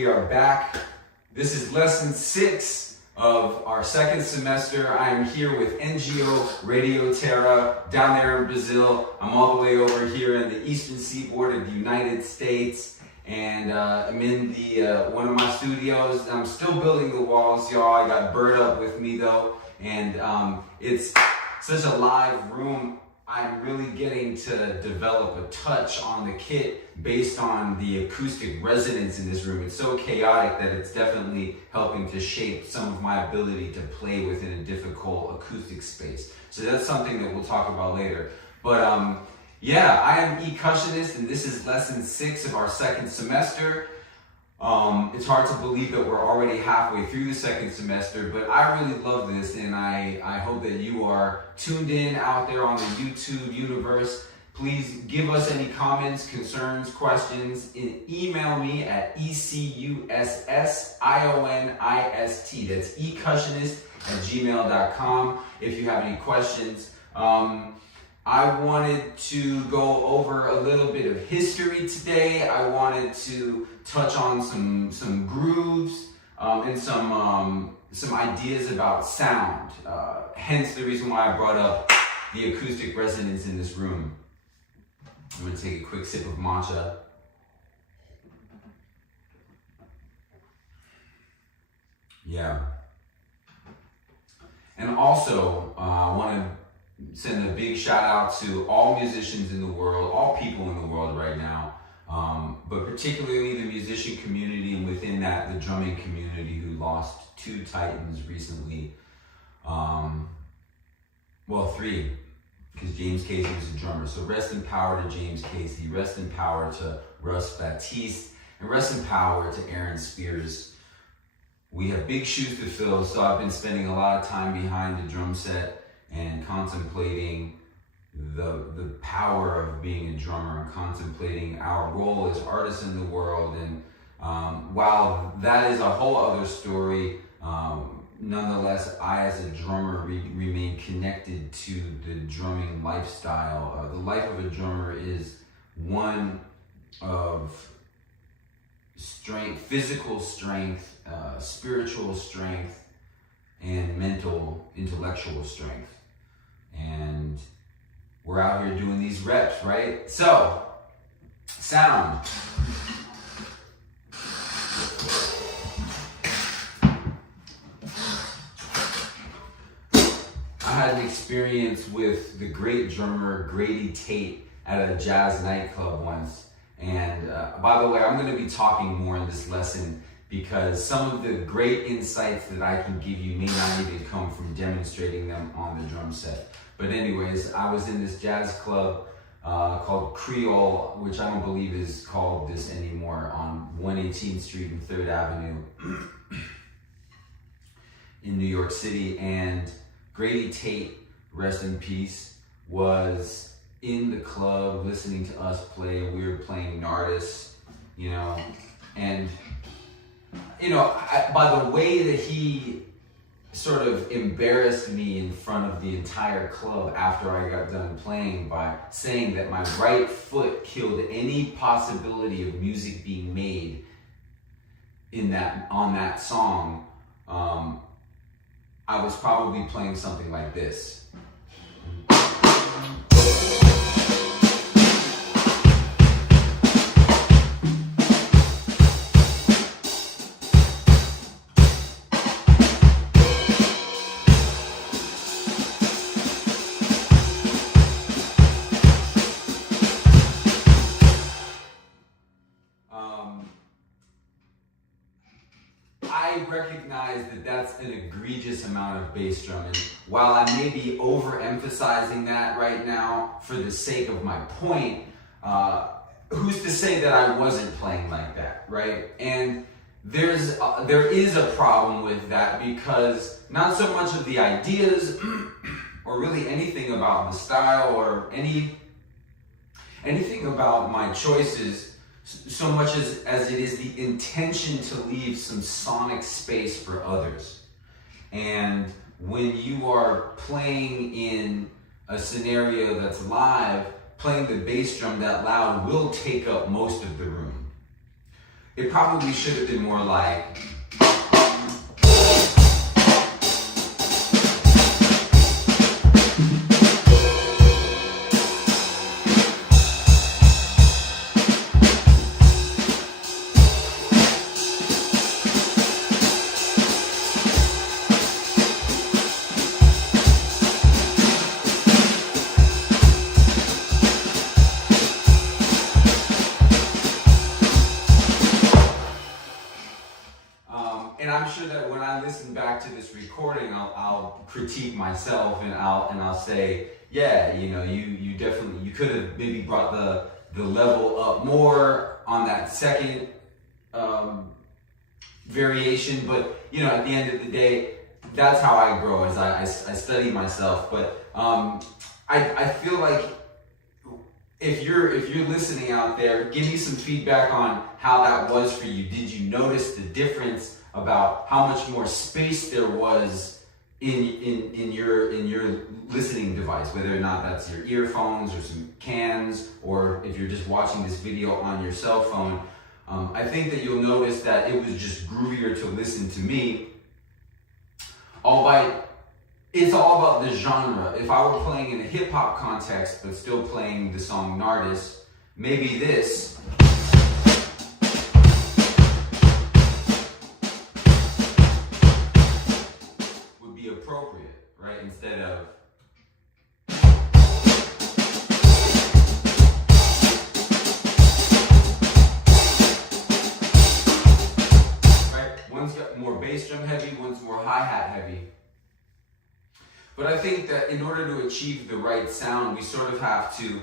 We are back. This is lesson 6 of our second semester. I am here with NGO Radio Terra down there in Brazil. I'm all the way over here in the eastern seaboard of the United States. And I'm in the one of my studios. I'm still building the walls, y'all. I got Bird up with me though. And it's such a live room. I'm really getting to develop a touch on the kit based on the acoustic resonance in this room. It's so chaotic that it's definitely helping to shape some of my ability to play within a difficult acoustic space. So that's something that we'll talk about later. But yeah, I am E-Cushionist, and this is lesson 6 of our second semester. It's hard to believe that we're already halfway through the second semester, but I really love this, and I hope that you are tuned in out there on the YouTube universe. Please give us any comments, concerns, questions, and email me at ECUSSIONIST, that's ecushionist@gmail.com if you have any questions. I wanted to go over a little bit of history today. I wanted to touch on some grooves and some ideas about sound. Hence the reason why I brought up the acoustic resonance in this room. I'm going to take a quick sip of matcha. Yeah. And also, I want to send a big shout out to all musicians in the world, all people in the world right now, but particularly the musician community, and within that, the drumming community, who lost 2 titans recently. Well, 3, because James Casey was a drummer. So rest in power to James Casey, rest in power to Russ Baptiste, and rest in power to Aaron Spears. We have big shoes to fill, so I've been spending a lot of time behind the drum set and contemplating the power of being a drummer, and contemplating our role as artists in the world. And while that is a whole other story, nonetheless, I as a drummer remain connected to the drumming lifestyle. The life of a drummer is one of strength, physical strength, spiritual strength, and mental, intellectual strength. And we're out here doing these reps, right? So, sound. I had an experience with the great drummer Grady Tate at a jazz nightclub once. And by the way, I'm going to be talking more in this lesson, because some of the great insights that I can give you may not even come from demonstrating them on the drum set. But anyways, I was in this jazz club called Creole, which I don't believe is called this anymore, on 118th Street and 3rd Avenue in New York City. And Grady Tate, rest in peace, was in the club listening to us play. We were playing Nardis, and by the way that he sort of embarrassed me in front of the entire club after I got done playing by saying that my right foot killed any possibility of music being made on that song, I was probably playing something like this. I recognize that that's an egregious amount of bass drum, and while I may be overemphasizing that right now for the sake of my point, who's to say that I wasn't playing like that, right? And there is a problem with that, because not so much of the ideas or really anything about the style or anything about my choices, so much as it is the intention to leave some sonic space for others. And when you are playing in a scenario that's live, playing the bass drum that loud will take up most of the room. it probably should have been more like, and I'm sure that when I listen back to this recording, I'll critique myself, and I'll say, yeah, you know, you definitely, you could have maybe brought the level up more on that second variation. But you know, at the end of the day, that's how I grow, as I study myself. But I feel like if you're listening out there, give me some feedback on how that was for you. Did you notice the difference about how much more space there was in your listening device, whether or not that's your earphones or some cans, or if you're just watching this video on your cell phone? I think that you'll notice that it was just groovier to listen to me. It's all about the genre. If I were playing in a hip hop context but still playing the song Nardis, maybe this would be appropriate, right? Instead of one's got more bass drum heavy, one's more hi-hat heavy. But I think that in order to achieve the right sound, we sort of have to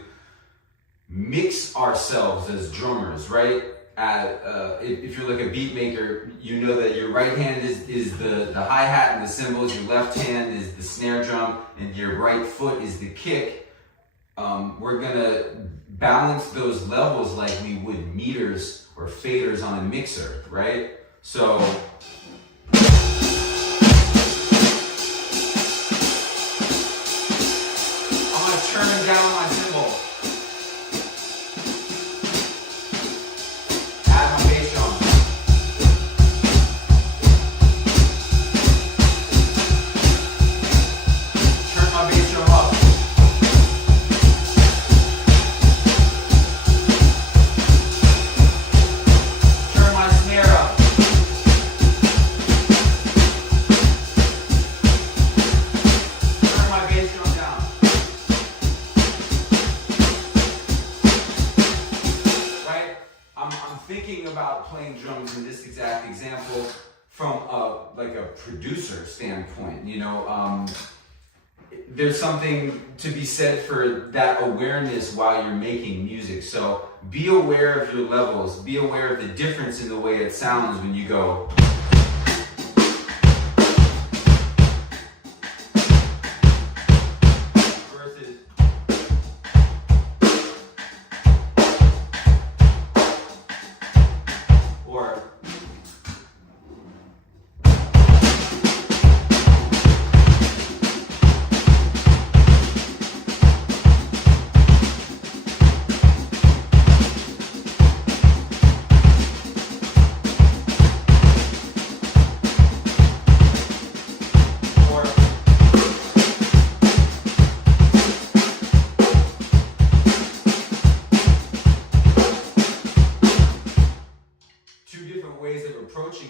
mix ourselves as drummers, right? If you're like a beat maker, you know that your right hand is the hi-hat and the cymbals, your left hand is the snare drum, and your right foot is the kick. We're gonna balance those levels like we would meters or faders on a mixer, right? So turn down my cymbal. Add my bass drum. Turn my bass drum up. Turn my snare up. Turn my bass drum down. I'm thinking about playing drums in this exact example from like a producer standpoint. You know, there's something to be said for that awareness while you're making music. So be aware of your levels. Be aware of the difference in the way it sounds when you go.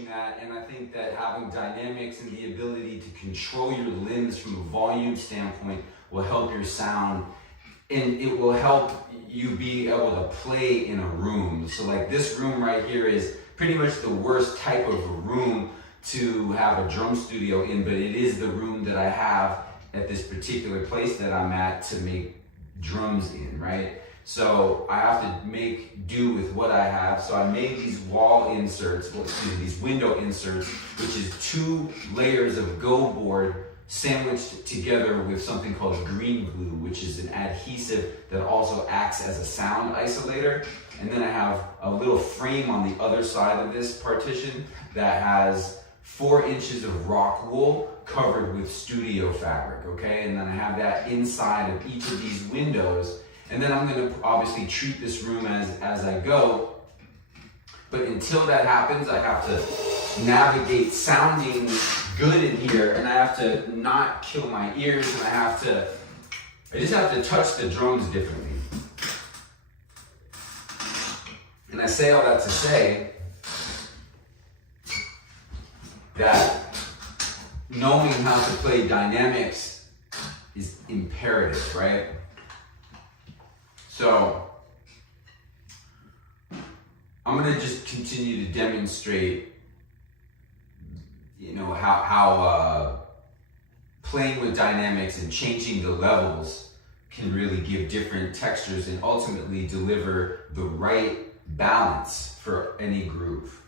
That, and I think that having dynamics and the ability to control your limbs from a volume standpoint will help your sound, and it will help you be able to play in a room. So like this room right here is pretty much the worst type of a room to have a drum studio in, but it is the room that I have at this particular place that I'm at to make drums in, right? So I have to make do with what I have. So I made these wall inserts, these window inserts, which is 2 layers of go board sandwiched together with something called green glue, which is an adhesive that also acts as a sound isolator. And then I have a little frame on the other side of this partition that has 4 inches of rock wool covered with studio fabric, okay? And then I have that inside of each of these windows. And then I'm gonna obviously treat this room as I go. But until that happens, I have to navigate sounding good in here, and I have to not kill my ears, and I just have to touch the drums differently. And I say all that to say that knowing how to play dynamics is imperative, right? So I'm going to just continue to demonstrate, how playing with dynamics and changing the levels can really give different textures and ultimately deliver the right balance for any groove.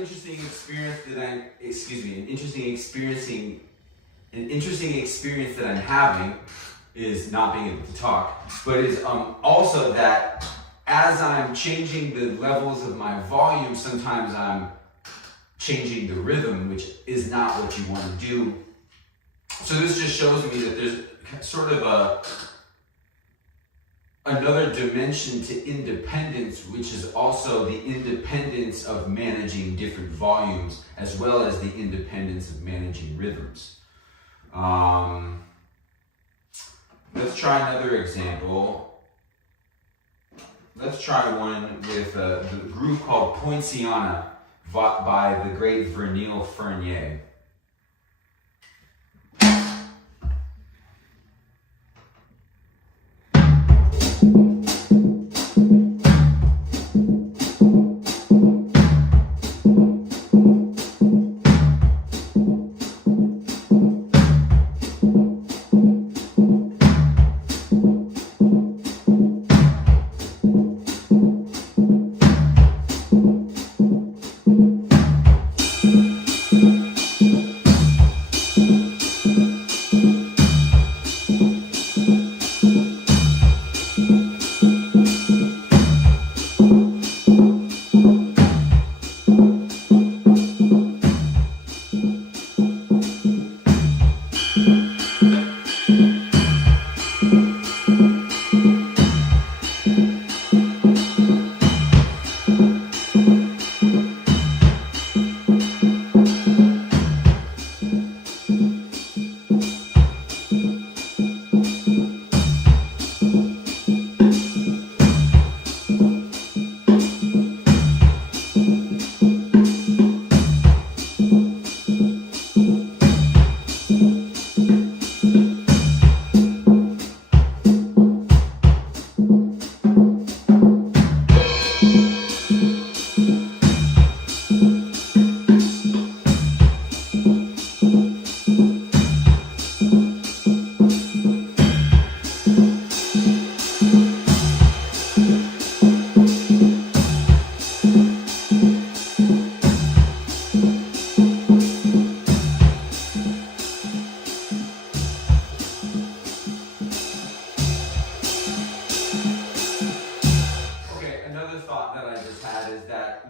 interesting experience that I'm having is not being able to talk, but is also that as I'm changing the levels of my volume, sometimes I'm changing the rhythm, which is not what you want to do. So this just shows me that there's sort of another dimension to independence, which is also the independence of managing different volumes, as well as the independence of managing rhythms. Let's try another example. Let's try one with the group called Poinciana by the great Vernil Fournier.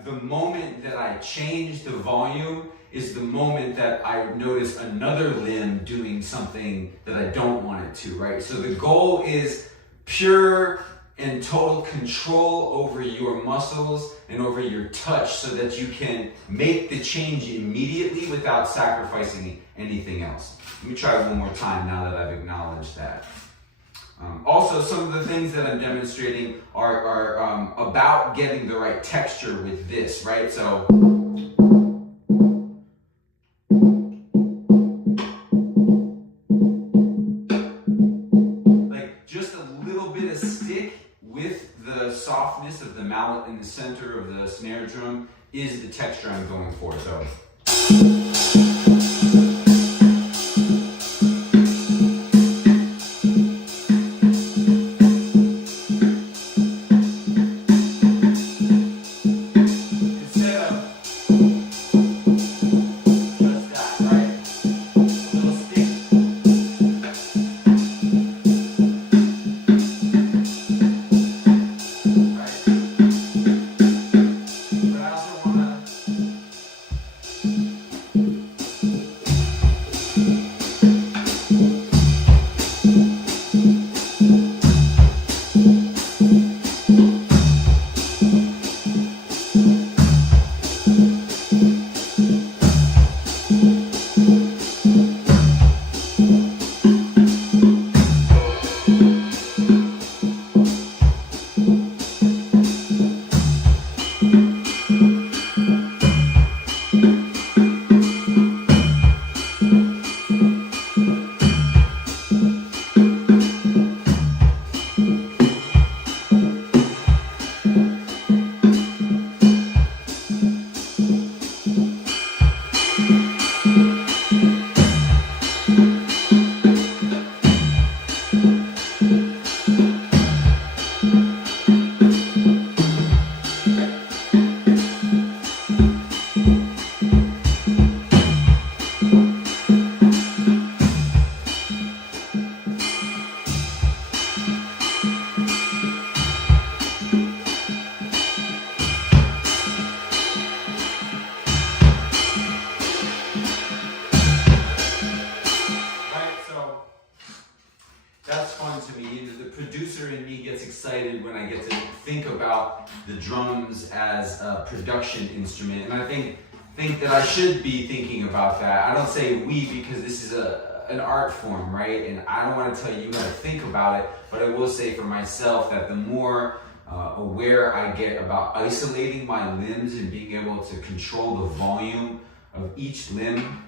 The moment that I change the volume is the moment that I notice another limb doing something that I don't want it to, right? So the goal is pure and total control over your muscles and over your touch so that you can make the change immediately without sacrificing anything else. Let me try one more time now that I've acknowledged that. Also, some of the things that I'm demonstrating are about getting the right texture with this, right? So, like just a little bit of stick with the softness of the mallet in the center of the snare drum is the texture I'm going for. So. about the drums as a production instrument, and I think that I should be thinking about that. I don't say we because this is an art form, right? And I don't want to tell you how to think about it, but I will say for myself that the more aware I get about isolating my limbs and being able to control the volume of each limb,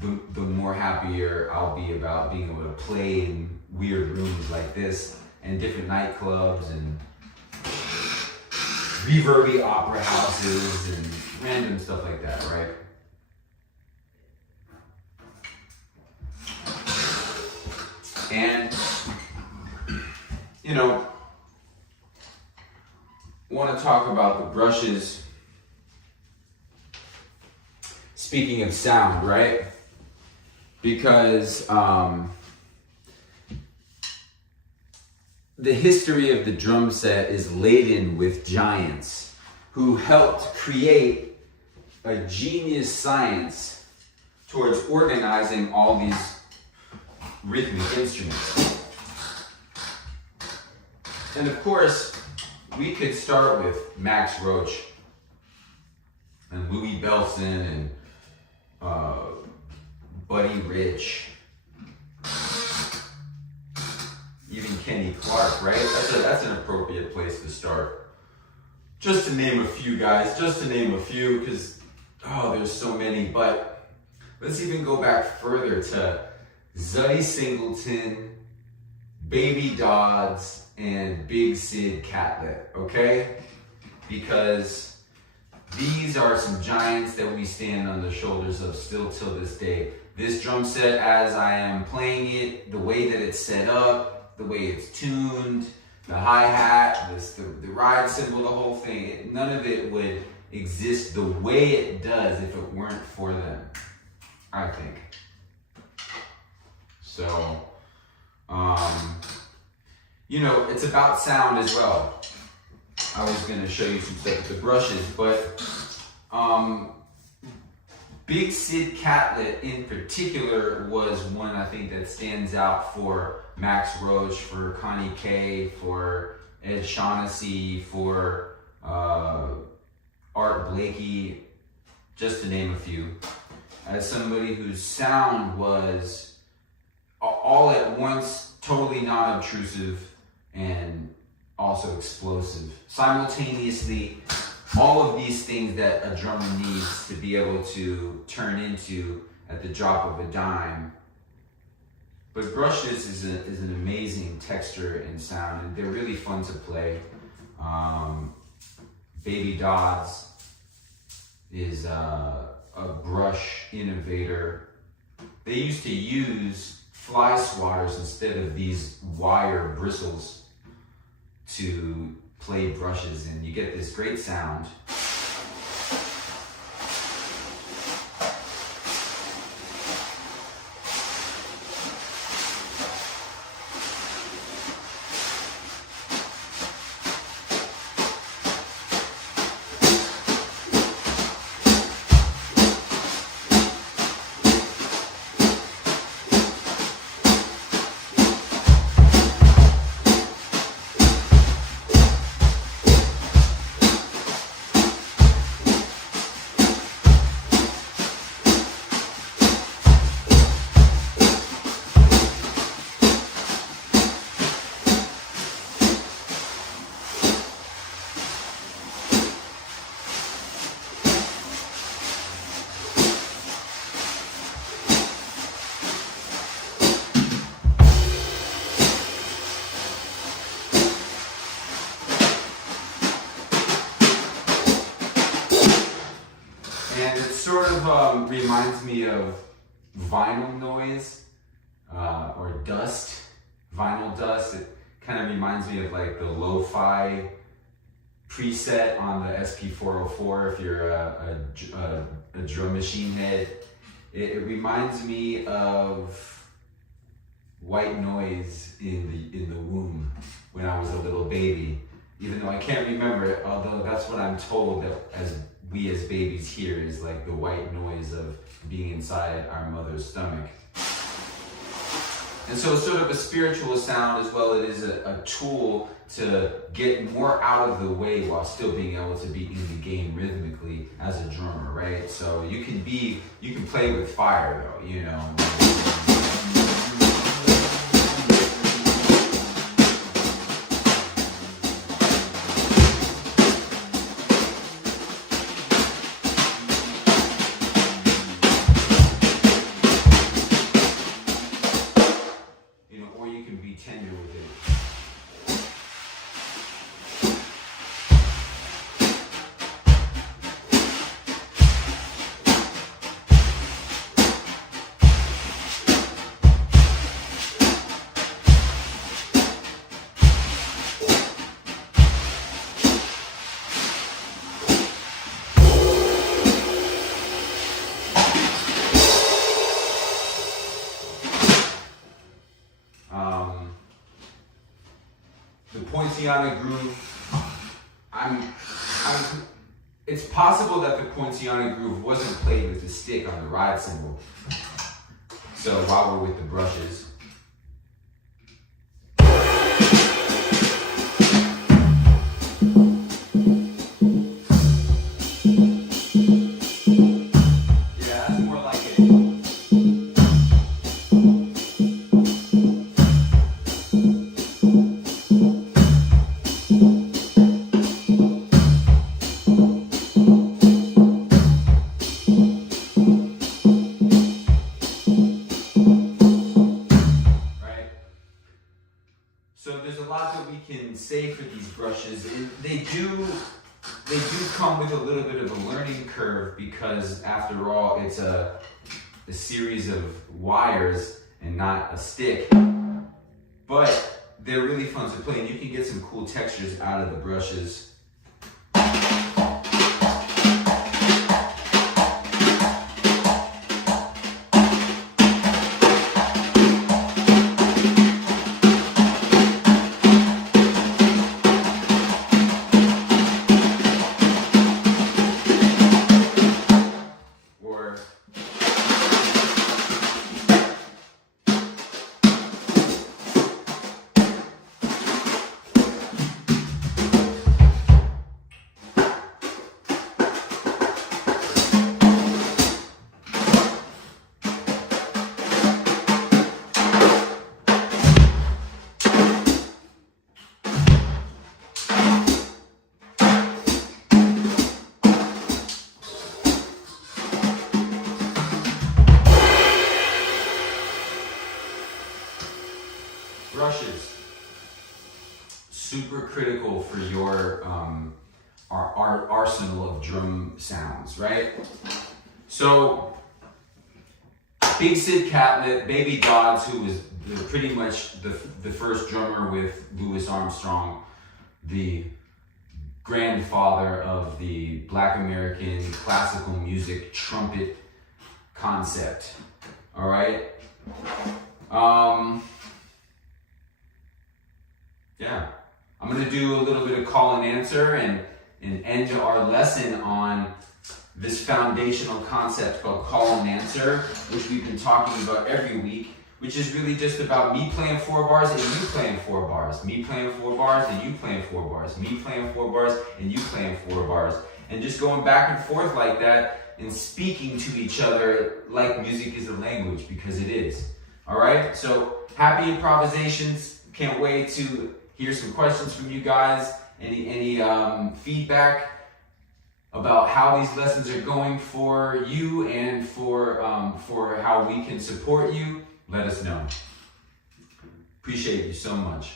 the more happier I'll be about being able to play in weird rooms like this and different nightclubs and reverby opera houses and random stuff like that, right? And, you know, want to talk about the brushes. Speaking of sound, right? Because the history of the drum set is laden with giants who helped create a genius science towards organizing all these rhythmic instruments. And of course, we could start with Max Roach and Louis Bellson and Buddy Rich, even Kenny Clark, right? That's an appropriate place to start. Just to name a few guys, because there's so many. But let's even go back further to Zutty Singleton, Baby Dodds, and Big Sid Catlett, okay? Because these are some giants that we stand on the shoulders of still till this day. This drum set, as I am playing it, the way that it's set up, the way it's tuned, the hi-hat, the ride cymbal, the whole thing, none of it would exist the way it does if it weren't for them, I think. So, you know, it's about sound as well. I was going to show you some stuff with the brushes, but Big Sid Catlett in particular was one I think that stands out for Max Roach, for Connie Kay, for Ed Shaughnessy, for Art Blakey, just to name a few, as somebody whose sound was all at once totally non-obtrusive and also explosive. Simultaneously, all of these things that a drummer needs to be able to turn into at the drop of a dime. But brushes is an amazing texture and sound, and they're really fun to play. Baby Dodds is a brush innovator. They used to use fly swatters instead of these wire bristles to play brushes, and you get this great sound. And it sort of reminds me of vinyl noise or dust, vinyl dust. It kind of reminds me of like the lo-fi preset on the SP404 if you're a drum machine head. It reminds me of white noise in the womb when I was a little baby, even though I can't remember it, although that's what I'm told that we as babies hear is like the white noise of being inside our mother's stomach. And so it's sort of a spiritual sound as well. It is a tool to get more out of the way while still being able to be in the game rhythmically as a drummer, right? So you can play with fire though, you know. Tender with it. The Poinciana groove, it's possible that the Poinciana groove wasn't played with the stick on the ride cymbal. So while we're with the brushes, say for these brushes, and they do come with a little bit of a learning curve, because after all it's a series of wires and not a stick, but they're really fun to play and you can get some cool textures out of the brushes. Brushes, super critical for your our arsenal of drum sounds, right? So, Big Sid Catlett, Baby Dodds, who was pretty much the first drummer with Louis Armstrong, the grandfather of the Black American classical music trumpet concept, all right? Yeah, I'm going to do a little bit of call and answer and end our lesson on this foundational concept called call and answer, which we've been talking about every week, which is really just about me playing 4 bars and you playing 4 bars, me playing 4 bars and you playing 4 bars, me playing 4 bars and you playing 4 bars, and just going back and forth like that and speaking to each other like music is a language, because it is. All right, so happy improvisations. Can't wait to hear some questions from you guys. Any feedback about how these lessons are going for you and for how we can support you, let us know. Appreciate you so much.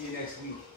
see you next week.